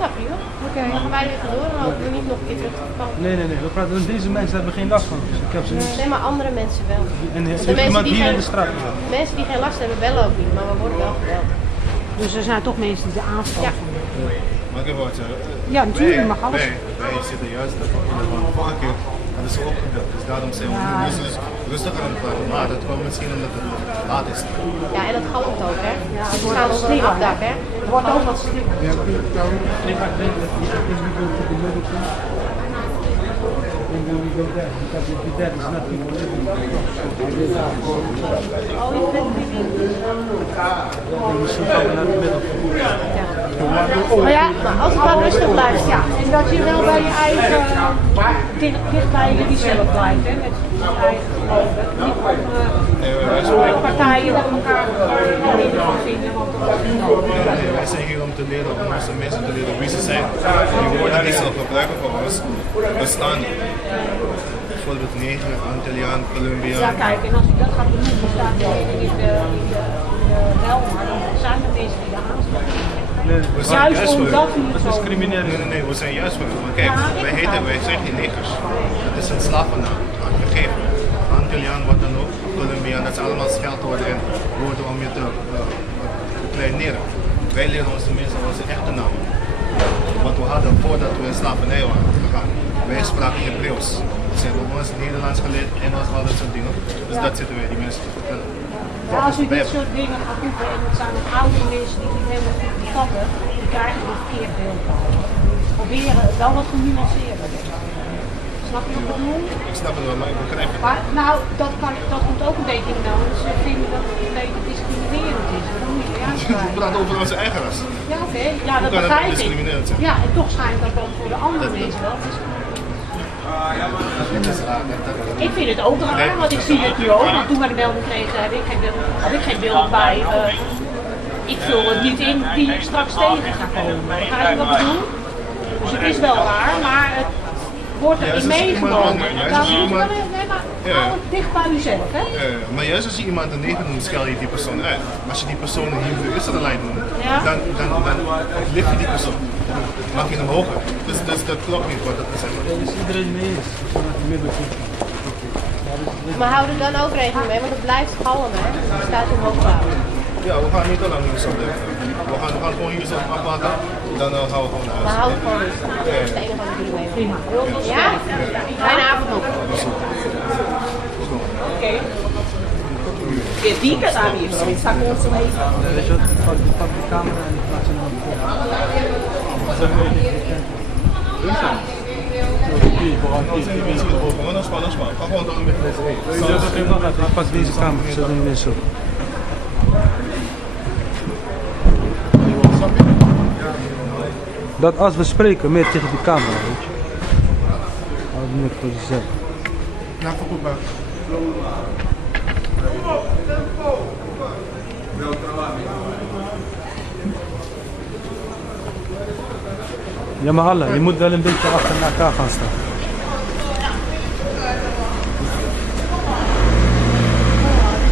Nou, prima. Oké. Dan gaan wij even door en hopen we niet nog een keer terug te komen. Nee, we praten, deze mensen hebben geen last van. Dus ik heb ze niet. Nee, maar andere mensen wel. En de heeft mensen iemand die hier geen, in de straat? mensen die geen last hebben, bellen ook niet, maar we worden wel gebeld. Dus er zijn toch mensen die de aanval van. Mag ik even wat zeggen? Ja, natuurlijk mag alles. Wij zitten juist de vorige keer hadden ze opgebeld. Dus daarom zijn we nu rustig aan het praten. Maar dat kwam misschien omdat het laat is. Ja, en dat galmt ook, hè? Ja, We staan onder een afdak, hè? Het wordt ook wat slimmer. And then we go there because if you're dead, there's nothing to live in. Oh, je bent nu En misschien gaan we naar het middel. Maar ja, maar als het maar rustig blijft, ja. En dat je wel bij je eigen, dicht bij jezelf blijft, hè. Met je eigen geloof. Niet partijen met elkaar niet van vinden, want dat is niet nodig. Wij zijn hier om te leren, om onze mensen te leren wie ze zijn. Die woorden die ze gebruiken voor ons, bestaan niet. Bijvoorbeeld neger, Antilliaan, Colombiaan. Ja, kijk, en als je dat gaat doen, dan staat degene in de hel, maar dan zijn er mensen die de aanslag juist omdat we Dat is crimineel. Nee, we zijn juist voor. Maar kijk, wij zijn geen negers. Dat is een slavennaam, gegeven. Antilliaan, wat dan ook, Colombiaan, dat zijn allemaal scheldwoorden en woorden om je te kleineren. Wij leren onze mensen onze echte naam. Wat we hadden voordat we in slavernij waren gegaan. Wij spraken Hebreeuws. Ze hebben ons Nederlands geleerd, Engels, al dat soort dingen. Dus dat zitten wij die mensen te vertellen. Ja, als u dit soort dingen gaat doen, en het zijn nog oude mensen die niet helemaal goed bevatten, die krijgen een verkeerd beeld. Proberen wel wat genuanceerder. Snap je wat ik bedoel? Ik snap het wel, maar ik begrijp het. Maar nou, dat moet ook een beetje in melden. Ze vinden dat het een beetje discriminerend is. Dan moet je We aanschrijven. praten over onze eigen ras. Ja, oké. Ja, dat Hoe kan het begrijp ik. discriminerend zijn? Ja, en toch schijnt dat dan voor de andere mensen wel. Ik vind het ook raar, want ik zie het nu ook. Want toen we de melding kregen, had ik geen beeld bij. Ik vul het niet in die ik straks tegen ga komen. Begrijp je wat ik bedoel? Dus het is wel raar, maar het wordt erin meegenomen. Dan moet je wel hou het dicht bij uzelf, hè? Maar juist als je iemand een neger noemt, schel je die persoon uit. Maar als je die persoon een Hebrew Israëlite noemt, dan lift je die persoon. Maak je hem hoger. Dus dat klopt niet wat dat is. Daar is iedereen mee eens. Maar hou er dan ook rekening mee, want het blijft galmen, hè? Het staat omhoog te houden. Ja, we gaan niet te lang hier zo blijven. We gaan gewoon hier zo afwachten, dan gaan we gewoon naar huis. Maar hou het gewoon rustig. Dat is het enige wat ik jullie mee. Prima. Ja? Fijne avond nog. Oké. Che dica da mia, mi sta consulenza. Weet je wat, ik pak de camera en ik plaats hem dan voor. Ga gewoon door met deze reden. Ik pak deze camera, zodat ik niet zo. Dat als we spreken, meer tegen die camera, weet je. Als we meer voor jezelf. Ja, goed maar. Ja, maar alle, je moet wel een beetje achter elkaar gaan staan.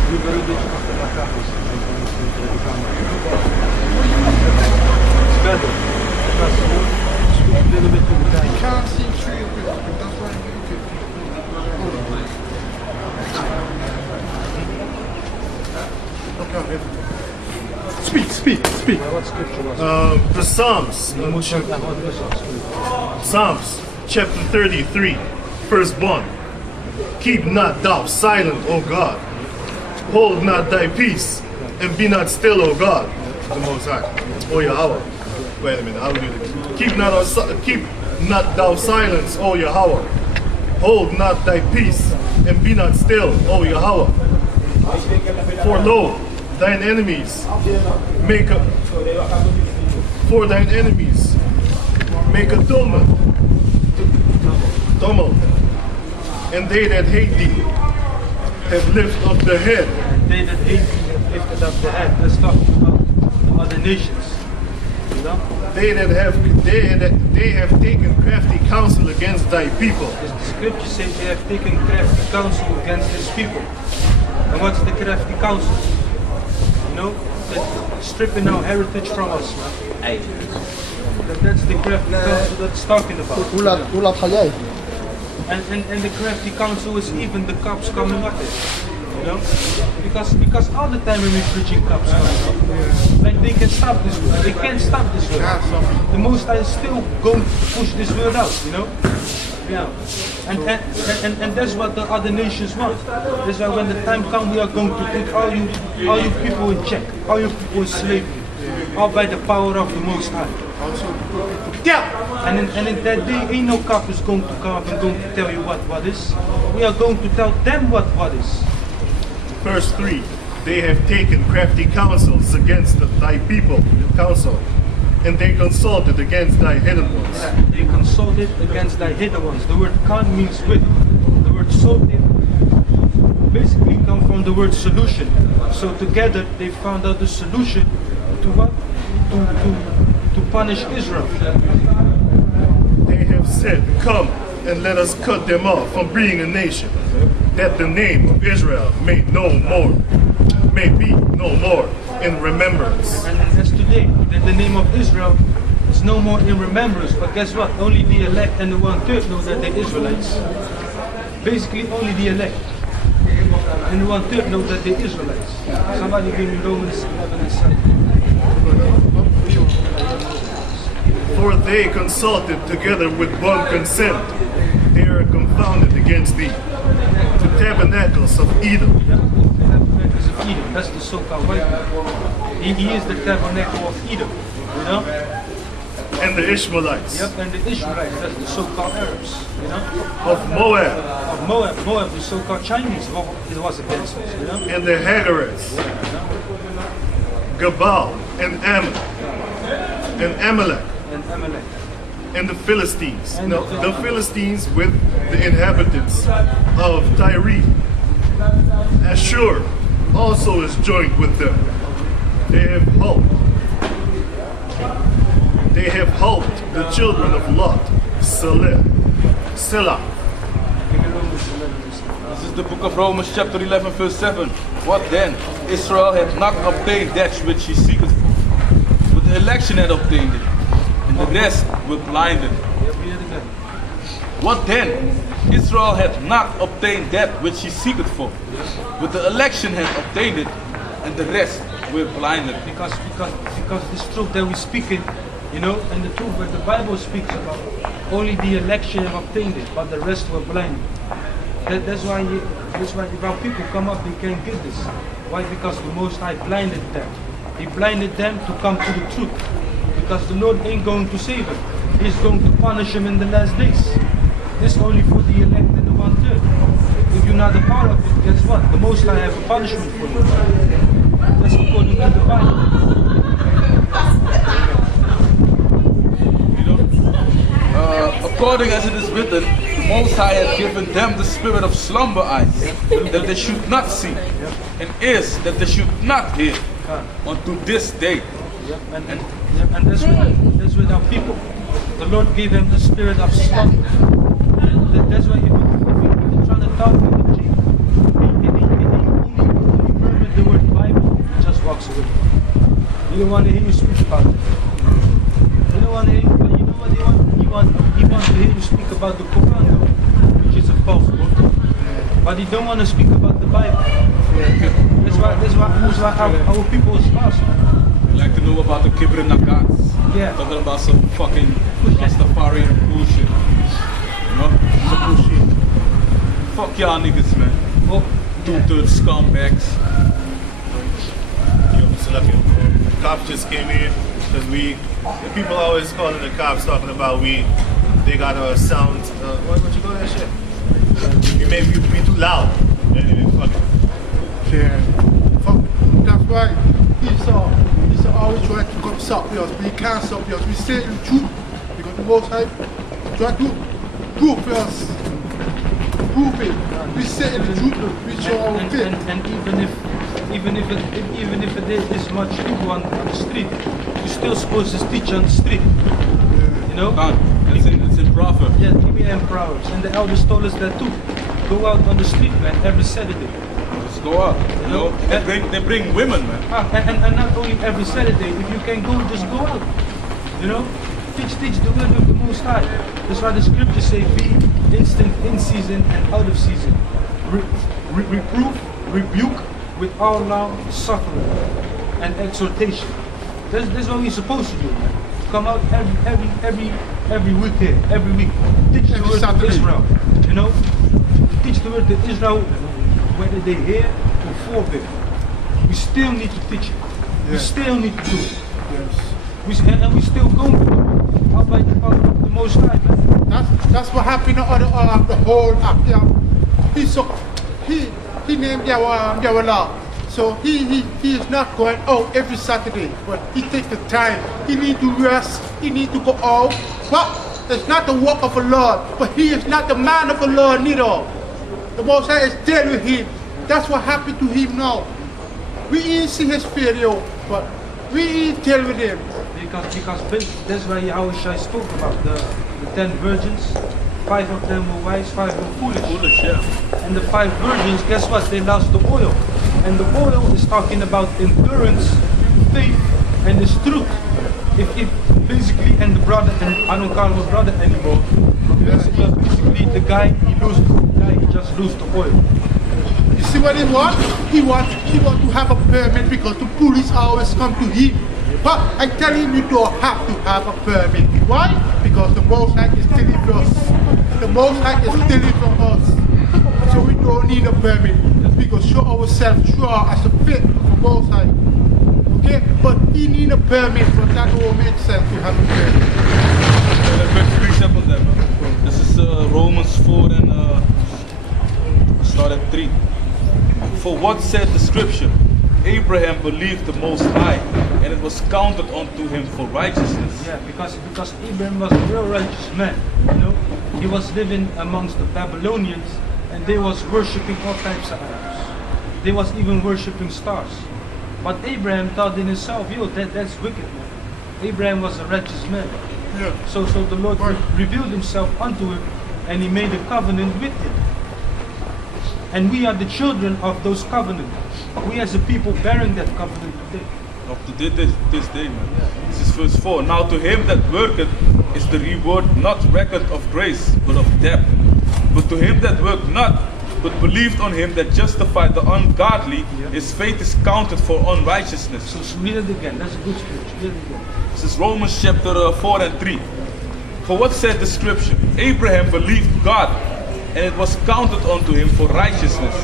Je moet wel een beetje achter elkaar gaan staan. It's better. Because a little bit to the time. You can't see through your book, that's why you could. Speak. What scripture was it? The Psalms. Psalms, chapter 33, verse 1. Keep not thou silent, O God. Hold not thy peace, and be not still, O God. The Most High. O Yahweh. Wait a minute, how do you do this? Keep not thou silence, O Yahweh. Hold not thy peace, and be not still, O Yahweh. For lo, thine enemies make a tumult, and they that hate thee have lifted up the head. They that hate thee have lifted up the head. Let's talk about the other nations. You know? They have taken crafty counsel against thy people. The scripture says they have taken crafty counsel against his people. And what's the crafty counsel? You know, that stripping our heritage from us. That that's the crafty council that's talking about. Hoe laat ga jij? And the crafty council is even the cops coming up it. You know? Because all the time when we're preaching cops coming up, like they can stop this word. They can't stop this word. The Most High is still going to push this word out, you know? Yeah. And that's what the other nations want. That's why when the time comes, we are going to put all you people in check, all you people in slavery, all by the power of the Most High. Yeah. And in that day, ain't no cop is going to come up and going to tell you what is. We are going to tell them what is. Verse 3, they have taken crafty counsels against thy people, counsel, and they consulted against thy hidden ones. They consulted against thy hidden ones. The word kan means with. The word soted basically comes from the word solution. So together they found out the solution to what? To punish Israel. They have said, come and let us cut them off from being a nation, that the name of Israel may be no more in remembrance. And as today, that the name of Israel is no more in remembrance. But guess what? Only the elect and the 1/3 know that they're Israelites. Basically, only the elect and the 1/3 know that they're Israelites. Somebody give me Romans 11 and 7. For they consulted together with one consent. They are confounded against thee. The tabernacles of Edom. Tabernacles of Edom. That's the so-called white man. He is the tabernacle of Edom, you know? And the Ishmaelites. Yep, and the Ishmaelites, that's the so-called Arabs, you know? Of Moab. Of Moab, the so-called Chinese, it was against us, you know? And the Hagarites. Gabal and Ammon. And Amalek. And Amalek. And the Philistines. And No, the Philistines with the inhabitants of Tyre. Ashur also is joined with them. They have helped the children of Lot, Selah. This is the book of Romans chapter 11 verse 7. What then? Israel had not obtained that which he seeketh for, but the election had obtained it, and the rest were blinded. What then? Israel had not obtained that which he seeketh for, but the election had obtained it, and the rest were blinded. Because this truth that we're speaking, you know, and the truth that the Bible speaks about, only the election have obtained it, but the rest were blinded. That's why if our people come up, they can't get this. Why? Because the Most High blinded them. He blinded them to come to the truth. Because the Lord ain't going to save them. He's going to punish them in the last days. This only for the elect and the 1/3. If you're not a part of it, guess what? The Most High have a punishment for you. That's according to the Bible. According as it is written, the Most High had given them the spirit of slumber eyes, that they should not see, and ears that they should not hear, unto this day. And that's with our people. The Lord gave them the spirit of slumber. That's why if you're trying to talk to the chief, he only murmured the word Bible, he just walks away. He don't want to hear you speak about it. He don't want to hear you, but you know what he wants? He wants to hear you speak about the Quran, though, which is a false book. But he don't want to speak about the Bible. That's why our people is lost. They like to know about the Kibri Nakats. Yeah. Talking about some fucking Rastafarian bullshit. You know? Some bullshit. Fuck y'all niggas, man. Oh, Two-third scumbags. Yo, Salakia. Cops just came in because the people always calling the cops talking about they got a sound, what you call that shit? You may be too loud. Anyway, fuck it. Yeah. Fuck. That's why he's always trying to come stop us, but he can't stop us. We say the truth because the Most High try to prove us. Prove it. We say the truth, we show our faith. and even if it is this much people on the street, you're still supposed to teach on the street. You know? It's in Proverbs. Yeah, TBA and Proverbs. And the elders told us that too. Go out on the street, man, every Saturday. Just go out. You know? They bring women, man. And not only every Saturday, if you can go, just go out. You know? Teach the word of the Most High. That's why the scriptures say, be instant in season and out of season. Reproof, rebuke with all long suffering and exhortation. That's what we're supposed to do, man. Come out every week here, every week. Teach the word to Israel. You know? Teach the word to Israel, whether they hear or forbid. We still need to teach it. We still need to do it. And we still going to do it. Out by the power of the Most High, man. That's what happened on the whole after he named our law. So he is not going out every Saturday, but he takes the time. He need to rest. He need to go out. But it's not the work of the Lord. But he is not the man of the Lord neither. The Most High is dead with him. That's what happened to him now. We didn't see his video, but we didn't tell with him. Because that's why Yahushua spoke about the 10 virgins. 5 of them were wise, 5 were foolish. And the 5 virgins, guess what? They lost the oil. And the oil is talking about endurance, faith, and this truth. If basically, and the brother, and I don't call him a brother anymore. Basically, the guy he just lost the oil. You see what he want? He want to have a permit because the police always come to him. But I tell him you don't have to have a permit. Why? Because the Most High is stealing from us. The Most High is stealing from us. So we don't need a permit. We can show ourselves true as a fit of the Most High. Okay? But he need a permit, but that won't make sense to have a permit. Let's recap on that. This is Romans 4 and start at 3. For what said the scripture? Abraham believed the Most High, and it was counted unto him for righteousness. Yeah, because Abraham was a real righteous man. You know, he was living amongst the Babylonians, and they was worshiping all types of idols. They was even worshiping stars. But Abraham thought in himself, yo, that's wicked, man. Abraham was a righteous man. Yeah. So the Lord revealed himself unto him, and he made a covenant with him. And we are the children of those covenants. We as a people bearing that covenant today. Up to this day, man. This is verse 4. Now to him that worketh is the reward not reckoned of grace, but of debt. But to him that worked not, but believed on him that justified the ungodly, his faith is counted for unrighteousness. So read it again. That's a good scripture. Read it again. This is Romans chapter 4 and 3. For what said the scripture? Abraham believed God, and it was counted unto him for righteousness.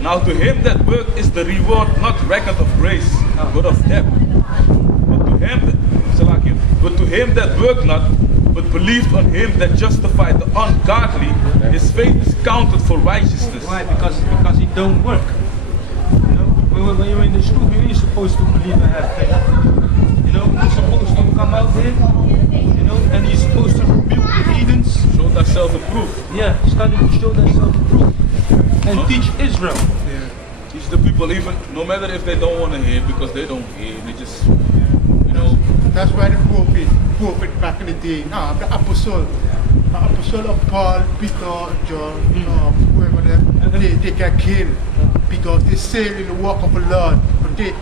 Now to him that worked is the reward not reckoned of grace, but of debt. But to him that worked not, but believed on him that justified the ungodly, his faith is counted for righteousness. Why? Because he don't work. You know, when you're in the school, you're supposed to believe and have faith. You know, you're supposed to come out there, you know, and you're supposed to rebuke the heathens. Show thyself approved. Yeah, study to show thyself approved. And teach Israel. Yeah. Teach the people, even no matter if they don't want to hear, because they don't hear, they just, you know. That's why the prophet back in the day, the apostle of Paul, Peter, John, whoever they get killed because they sail in the work of the Lord. But the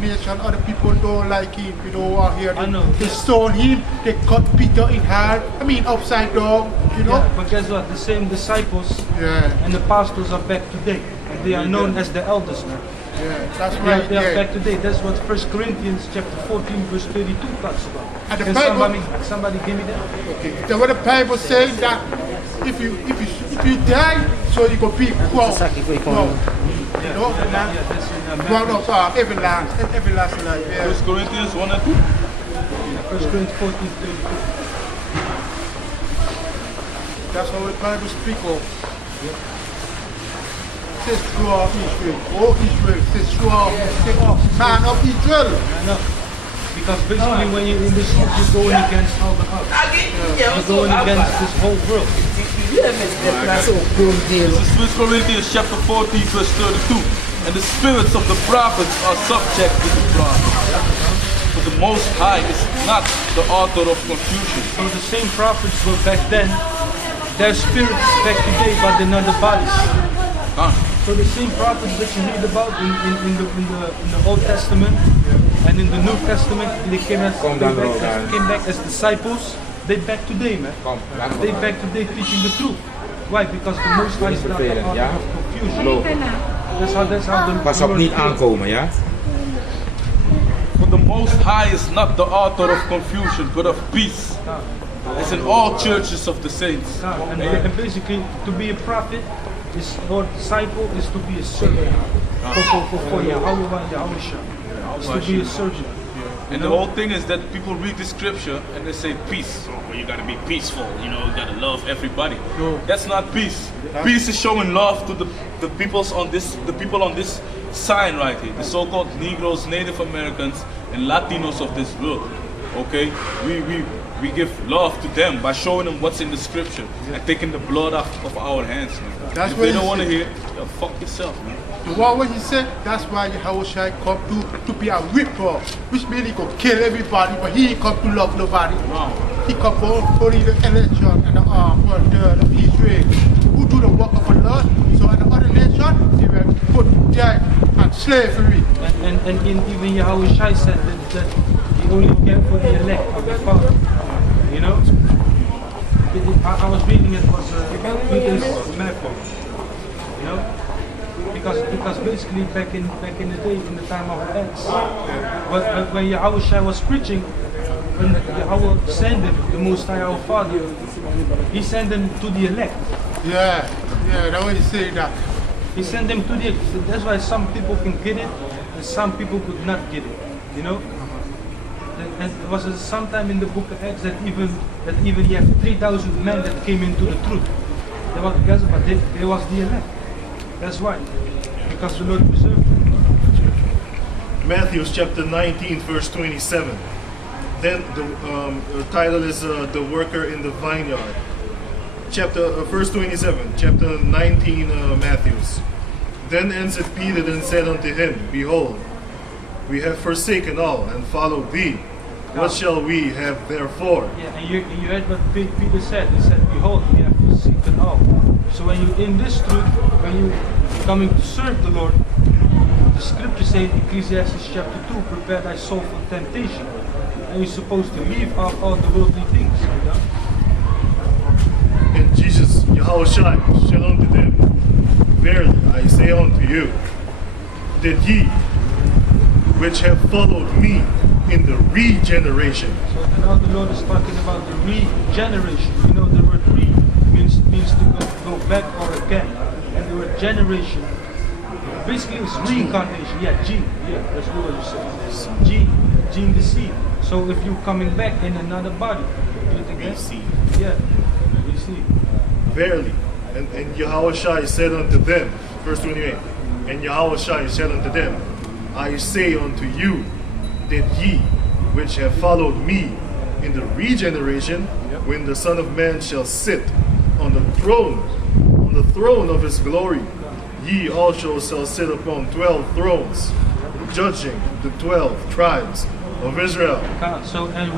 nation, other people don't like him, they don't want to hear him. They stone him, they cut Peter in half, upside down, you know. Yeah, but guess what? The same disciples and the pastors are back today. And they are known as the elders now. Yeah, that's right. They are back today. That's what 1 Corinthians chapter 14 verse 32 talks about. And the Can Bible, somebody give me that? Okay. So what the Bible says that if you die, so you can be crowned. You know, crowned of everlasting life. Yeah. 1 Corinthians 1 and 2. 1 Corinthians 14, 32. That's how the Bible speaks of. Says throughout Israel. Oh Israel, says throughout man of Israel. I know. Because basically when you're in this you're going against all the others. You're going against this whole world. This is 1 Corinthians chapter 14 verse 32. And the spirits of the prophets are subject to the prophets. But the Most High is not the author of confusion. So the same prophets were back then. Their spirits back today, but they're not the bodies. So the same prophets that you read about in the Old Testament, And in the New Testament, they came down the road, came back as disciples. They back today, man. They back today teaching the truth. Why? Because the Most High is not the author ja? of confusion. Geloof. That's how the Pas op Lord niet deals. aankomen, ja? For the Most High is not the author of confusion, but of peace. It's in all churches of the saints. And basically, to be a prophet is, or disciple is to be a servant. For Yahweh is to be a servant. And the whole thing is that people read the scripture and they say peace. Oh, well, you gotta be peaceful, you know, you gotta love everybody. That's not peace. Peace is showing love to the people on this sign right here, the so-called Negroes, Native Americans, and Latinos of this world. Okay, we give love to them by showing them what's in the scripture and taking the blood off of our hands, man. That's If what they he don't want to said. hear, yeah, fuck yourself, man. The what he said, that's why Yahushua come to be a whipper, which means he could kill everybody, but he come to love nobody. He come for only the election and the of Israel, who do the work of the Lord. So in the other nation, they were put dead and slavery. And even Yahweh Shai said that he only cared for the elect of the Father. You know? I was reading it was Peter's metaphor. You know? Because basically back in the day, in the time of Acts, when Yahweh Shai was preaching, when Yahweh sent him, the Most High our Father, he sent them to the elect. Yeah, that's what he said that. He sent them to the elect. That's why some people can get it and some people could not get it. You know? And it was sometime in the book of Acts that even you have 3,000 men that came into the truth. They were together, but they was the elect. That's why. Because the Lord preserved them. Matthew chapter 19, verse 27. Then the title is The Worker in the Vineyard. Verse 27, chapter 19, Matthews. Then answered Peter and said unto him, Behold, we have forsaken all and followed thee. What shall we have therefore? Yeah, and you heard what Peter said. He said, Behold, we have forsaken all. So when you're in this truth, when you're coming to serve the Lord, the scripture says in Ecclesiastes chapter 2, prepare thy soul for temptation. And you're supposed to leave off all the worldly things. You know? And Jesus, Yahushua, said unto them, Verily I say unto you, that ye which have followed me in the regeneration. So now the Lord is talking about the regeneration. You know the word re means to go back or again. And the word generation basically is reincarnation. Yeah, gene. Yeah, that's the word you say. Gene the seed. So if you're coming back in another body, do it again. Receive. Yeah, receive. Verily. And Yahushua said unto them, verse 28, and Yahushua said unto them, I say unto you, that ye which have followed me in the regeneration, when the Son of Man shall sit on the throne of his glory, ye also shall sit upon 12 thrones, judging the 12 tribes of Israel. So, and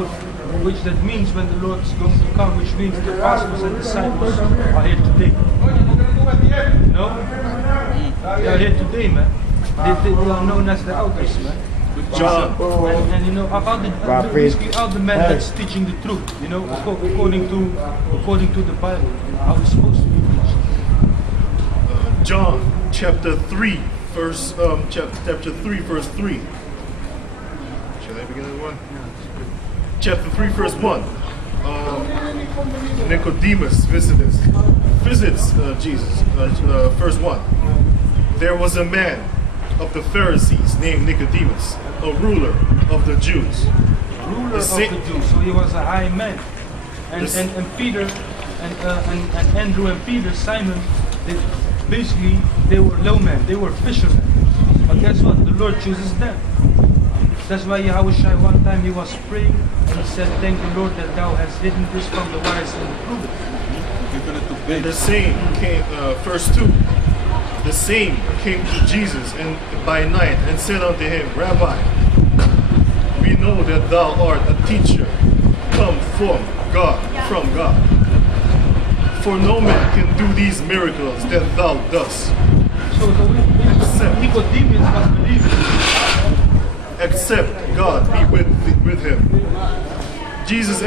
which that means when the Lord is going to come, which means the apostles and disciples are here today. No? They are here today, man. They are known as the elders, man. John. And you know, basically all the men that's teaching the truth, you know, according to the Bible, how it's supposed to be preached. John chapter 3, chapter 3, verse 3. Shall I begin at 1? Chapter 3, verse 1. Nicodemus visits Jesus. Verse 1. There was a man of the Pharisees named Nicodemus, a ruler of the Jews. Ruler of the Jews, so he was a high man. And Peter and Andrew and Peter, Simon, they were low men, they were fishermen. But guess what? The Lord chooses them. That's why Yahushua one time he was praying and he said, thank the Lord that thou hast hidden this from the wise and the prudent. And the same came, verse 2. The same came to Jesus and by night and said unto him, Rabbi, we know that thou art a teacher come from God. For no man can do these miracles that thou dost. So Nicodemus was believing. except God be with him. Jesus